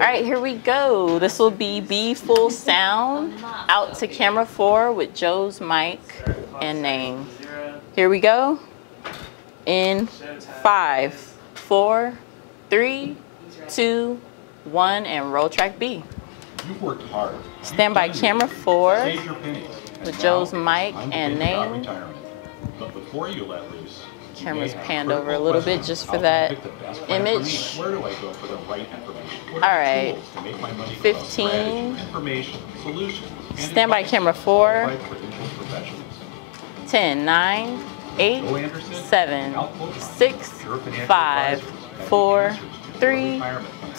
All right, here we go. This will be B full sound out to camera 4 with Joe's mic and name. Here we go. In 5, 4, 3, 2, 1, and roll track B. You've worked hard. Stand by camera 4 Save your pennies. with Joe's mic and name. But before you let loose, Camera's panned over a little bit just for that image. Where do I go for the right information? All right, 15. Stand by camera 4. 10, 9, 8, 7, 6, 5, 4, 3,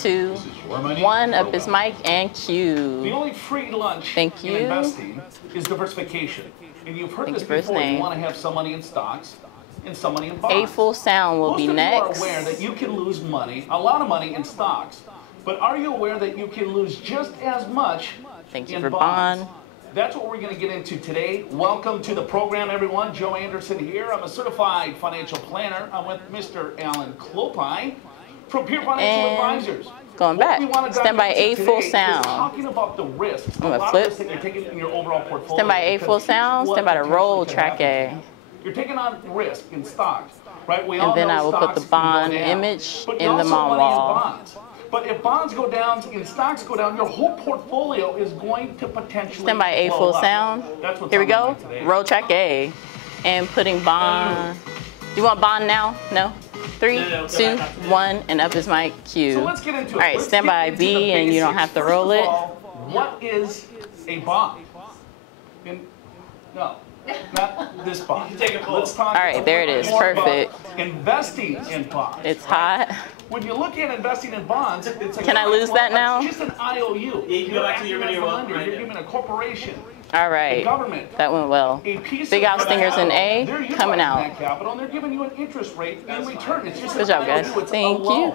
2, 1. Up his mic and cue. The only free lunch in investing is diversification. And you've heard this before. You want to have some money in stocks and some money in bonds. A full sound will be next. Most of you are aware that you can lose money, a lot of money in stocks. But are you aware that you can lose just as much in bonds? That's what we're going to get into today. Welcome to the program, everyone. Joe Anderson here. I'm a certified financial planner. I'm with Mr. Alan Clopine from Peer Financial Advisors. Going back. Stand by A full sound. Talking about the risks. I'm going to flip. That you're taking in your overall portfolio. Stand by A full sound. Stand by the roll track A. You're taking on risk in stocks, right? And then I will put the bond image in the mom wall. But if bonds go down and stocks go down, your whole portfolio is going to potentially Stand by A full sound. Here we go. Roll track A. And putting bond. Do you want bond now? No? 3, 2, 1, and up is my cue. So let's get into it. All right, stand by B, and you don't have to roll it. What is a bond? No, not this bond. Let's talk. All right, there it is. Perfect. Investing in bonds. It's hot. When you look at investing in bonds, it's Can I lose that now? It's just an IOU. Yeah, you can go back to your video. You're giving a corporation. All right, that went well. Big out stingers in A, coming out. Capital, and they're giving you an interest rate in return. It's just good job, guys. Thank you.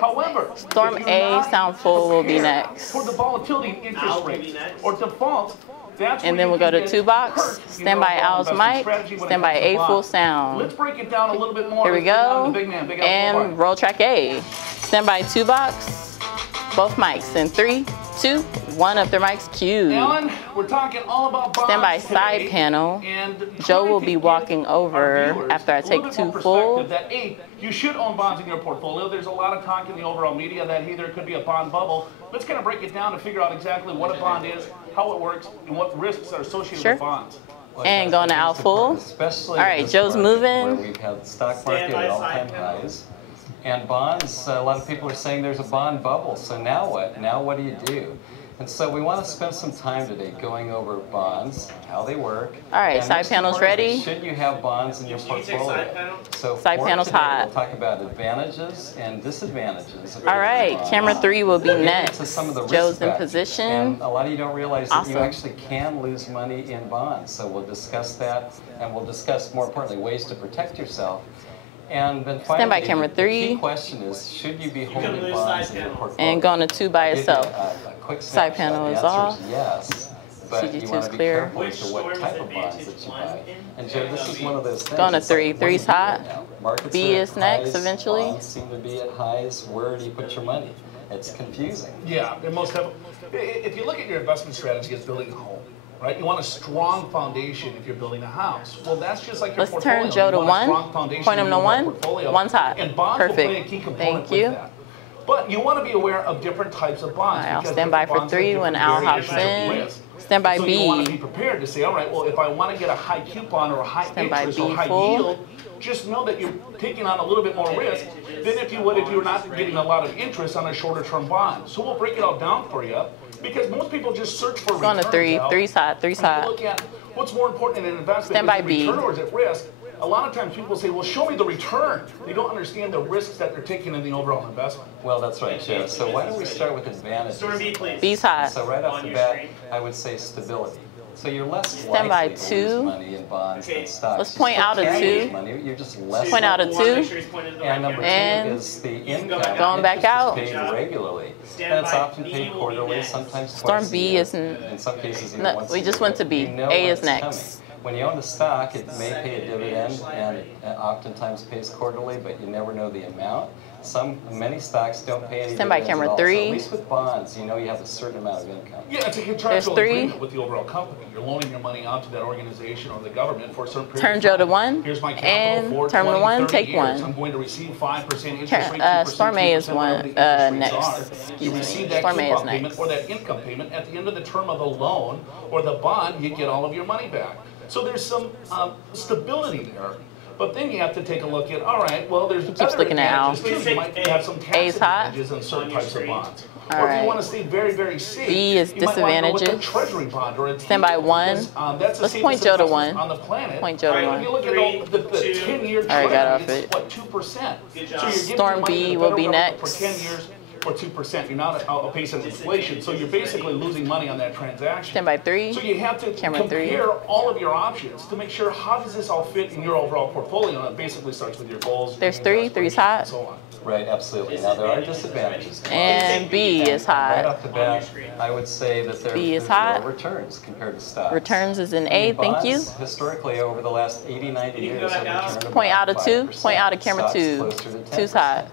However, Storm A sound full will be next. For the volatility in interest rates or default, and then we'll go to 2 box. Stand by Al's mic. Stand by A full sound. Let's break it down a little bit more. Here we go. And roll track A. Stand by 2 box. Both mics in 3, 2, 1. Up their mics. Cue. Alan, we're talking all about bonds. Stand by side panel. Joe will be walking over after I take 2 full. That you should own bonds in your portfolio. There's a lot of talk in the overall media that hey, there could be a bond bubble. Let's kind of break it down to figure out exactly what a bond is, how it works, and what risks are associated with bonds. And going to Al full. All right, Joe's moving. We've had the stock market at all-time highs. And bonds, a lot of people are saying there's a bond bubble. So now what? Now what do you do? And so we want to spend some time today going over bonds, how they work. All right, side panel's ready. Should you have bonds in your portfolio? So side panel's hot. We'll talk about advantages and disadvantages. All right, camera 3 will be next. Joe's in position. And a lot of you don't realize that you actually can lose money in bonds. So we'll discuss that, and we'll discuss, more importantly, ways to protect yourself. And then finally, stand by camera 3. The key question is, should you be holding bonds in your portfolio? And going to 2 by itself. Side panel is off. Yes, but CG2 you want is to be clear. careful as to what type of bonds that you buy. And Joe, this is one of those things. Going to 3. 3's hot. B is next eventually. Bonds seem to be at highs. Where do you put your money? It's confusing. Yeah, and most of if you look at your investment strategy as building a home, right? You want a strong foundation if you're building a house. Well, that's just like your portfolio. Let's turn Joe to 1. Point him to 1. 1's hot. And bonds will play a key component with that. But you want to be aware of different types of bonds. I'll stand by for 3 when Al hops in. Stand by B. So you want to be prepared to say, all right, well, if I want to get a high coupon or a high interest or high yield, just know that you're taking on a little bit more risk than if you would if you're not getting a lot of interest on a shorter term bond. So we'll break it all down for you because most people just search for returns. Going to 3. 3's hot. 3's hot. Look at what's more important in an investment. Stand by B. Return or is it risk? A lot of times people say, well, show me the return. They don't understand the risks that they're taking in the overall investment. Well, that's right, Joe. So why don't we start with advantages? B's hot. So right off the bat, I would say stability. So you're less likely to lose money in bonds than stocks. Let's point out a 2. You're just less point out a 2. And number 2 is the income. Going back out. Paid regularly. And it's often paid quarterly, sometimes Storm twice B isn't. In some cases, even no, once we just went to B. A is next. When you own a stock, it may pay a dividend and oftentimes pays quarterly, but you never know the amount. Many stocks don't pay any Standby dividends camera at all. So 3. at least with bonds, you know you have a certain amount of income. Yeah, it's a contractual agreement with the overall company. You're loaning your money out to that organization or the government for a certain period Turn of Joe time. to 1. Here's my capital And for terminal 20, 1, 30 take years. 1. I'm going to receive 5% interest rate, 2%, Storm A is 3%, one whatever the interest rates next. are. Excuse You me. receive that Storm A is coupon next. payment or that income payment at the end of the term of the loan or the bond, you get all of your money back. So there's some stability there. But then you have to take a look at, all right, well, there's keeps other looking at Al. advantages too. You might have some tax A's hot. advantages on certain types of bonds. All Or if right. you want to stay very, very safe, B is you might want to go with disadvantages. a treasury bond or a Standby 1. that's the Let's safest point Joe to investment 1. on the planet. Point Joe to 1. If you look at the 10-year All right, got off treasury, it. it's what, 2%. So you're giving Storm your money to B the will federal be government next. for 10 years for 2%. You're not outpacing inflation, so you're basically losing money on that transaction. Standby 3. So you have to Camera 3. compare all of your options to make sure how does this all fit in your overall portfolio, and it basically starts with your goals. There's 3. 3's hot. And so on. Right, absolutely. Now there are disadvantages. And B is Right hot. off the bat, I would say that B is there's hot. low returns compared to stocks. Returns is an A. Thank you. Bonds, historically, over the last 80, 90 years, have returned Point about out of 2. 5%. Point out of camera Stocks 2. closer to 2's 10%. hot.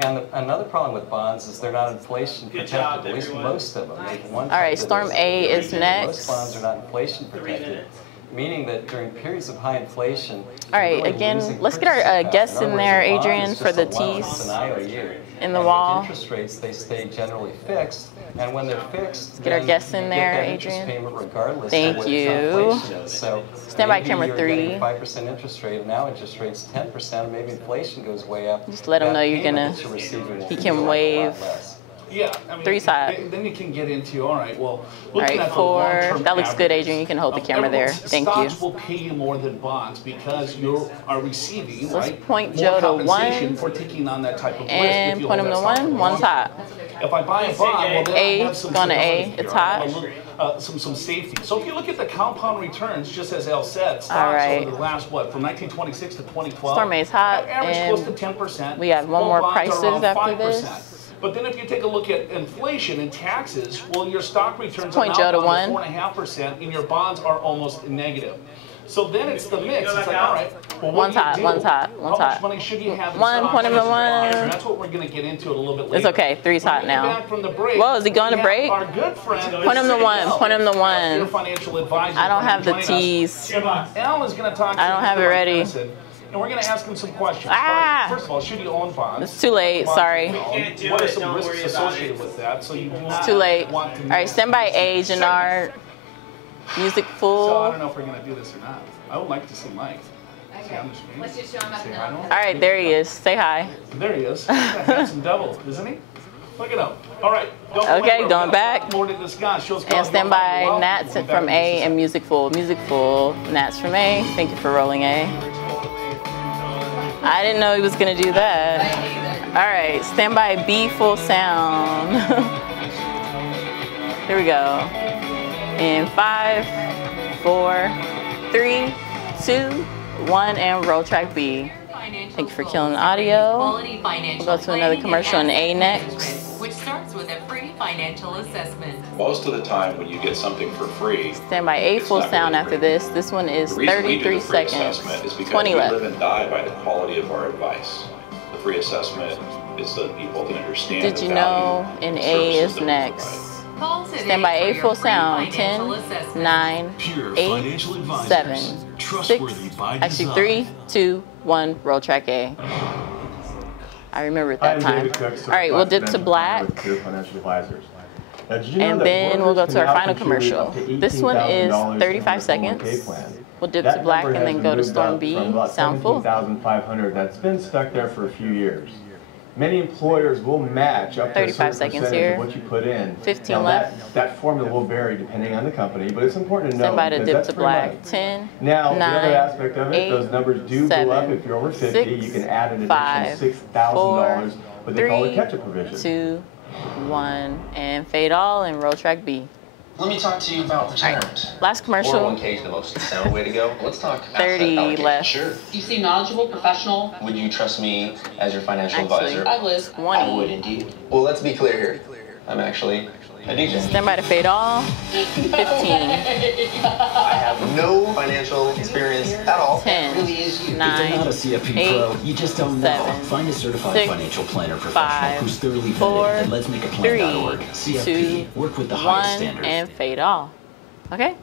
And another problem with bonds is they're not inflation protected, at least most of them. All right, Storm A is next. Most bonds are not inflation protected, meaning that during periods of high inflation, All right, you're really again, losing let's get our purchasing power. guests In in other there, words, a bond Adrian, is for just the a loan, T's it's an IOU. in the And wall. with interest rates, they stay generally fixed, and when they're fixed, Get our then guests in you there, get that interest Adrian. payment regardless Thank of what you. inflation is. So Standby maybe camera you're 3. getting 5% interest rate, and now interest rate's 10%, and maybe inflation goes way up. Just let him That know you're payment gonna- that you're receiving will he feel can like a lot wave. less. Yeah, I mean, 3's hot. then you can get into, all right, well, All looking right, at the 4. long-term That looks good, average, Adrian. You can hold the camera there. Thank you. Stocks will pay you more than bonds because you are receiving, Let's right, point more Joe to compensation 1. for taking on that type of risk. And if you point hold him to that stock for 1. a 1's long hot. time. If I buy a bond, well, then A, I have some gonna A, stability it's here. hot. Some safety. So if you look at the compound returns, just as Al said, All stocks right. over the last, what, from 1926 to 2012, Storm A's hot, average and close to 10%. we have one while more bonds are prices around after 5%. this. But then if you take a look at inflation and taxes, well, your stock returns are Point now Joe to down 1. to 4.5%, and your bonds are almost negative. So then it's the mix. It's like, all right, well, what 1's do you hot, do? 1's hot, 1's How much hot. money should you have in 1, stocks point him to versus 1. bonds? And that's what we're going to get into it a little bit later. It's okay. 3's hot When we get now. back from the break, Whoa, is he going to we have break? Our good friend, Point him to 1. Point him to your 1. financial advisor. I don't have the joining us. T's. Al is going to talk to I don't you have it about ready. medicine, and we're going to ask him some questions. Ah! First of all, should you own bonds? It's too late. Sorry. What are some risks associated with that? So you do not It's too late. want to All right, stand by A, Jannard. Music So I full. don't know if we're going to do this or not. I would like to see Mike. See on the screen. Let's just show him Say up hi to now. him. All right, there he is. Say hi. There he is. He's a handsome devil, isn't he? Look at him. All right. Okay, going back. More to discuss. Show's And called stand You'll Find by Your Wealth. Nats We'll be from back in A just a and Music Full. Music Full. Nats from A. Thank you for rolling A. I didn't know he was going to do that. All right, stand by B full sound. Here we go. In 5, 4, 3, 2, 1, and roll track B. Thank you for killing the audio. We'll go to another commercial in A next. Which starts with a free financial assessment. Most of the time when you get something for free, Stand by A full not sound really after free. this. This one is the reason we do 33 the free seconds. assessment is because 20 we left. live and die by the quality of our advice. The free assessment is so that people can understand Did the you value know? of And the A services is that we next. provide. Call today Stand by for A your full free sound. financial 10, assessment. 9, Pure 8, financial advisors. 7, 6, Trustworthy by actually design. 3, 2, 1, roll track A. I remember it that I'm time. David Cook, All right, we'll dip to Financial black. Planner with Pure Financial Advisors. Now, did you know And that then we'll go workers to our can now final contribute commercial. up to This one is $18,000 35 to their 401k seconds. plan? We'll dip That to black number and has then go to moved Storm up B. from about Sound full. $17,500 that's been stuck there for a few years. Many employers will match up to a 35 certain seconds percentage here. of what you put in. 15 now, left. That formula will vary depending on the company, but it's important to know Stand by to because dip that's to pretty black. much. 10, Now, 9, the other aspect of it, 8, those numbers do 7, go up. If you're over 50, 6, you can add an additional 5, $6,000, what they call a 3, catch-up provision. 2, 1, and fade all and roll track B. Let me talk to you about retirement. Last commercial. 401k is the most sound way to go. Let's talk asset 30 allocation. left. Sure. You seem knowledgeable, professional. Would you trust me as your financial Actually, advisor? I Liz. 20. I would indeed. Well, let's be clear here. I'm actually a DJ. Stand by to fade all. 15. I have no financial experience at all. 10. 9. If they're not a CFP 8. pro, you just don't know. 7. Find a certified 6, financial planner 5, professional who's thoroughly 4, vetted at letsmakeaplan.org. 3, CFP, 2, work with the 1, highest standards. and fade all. Okay?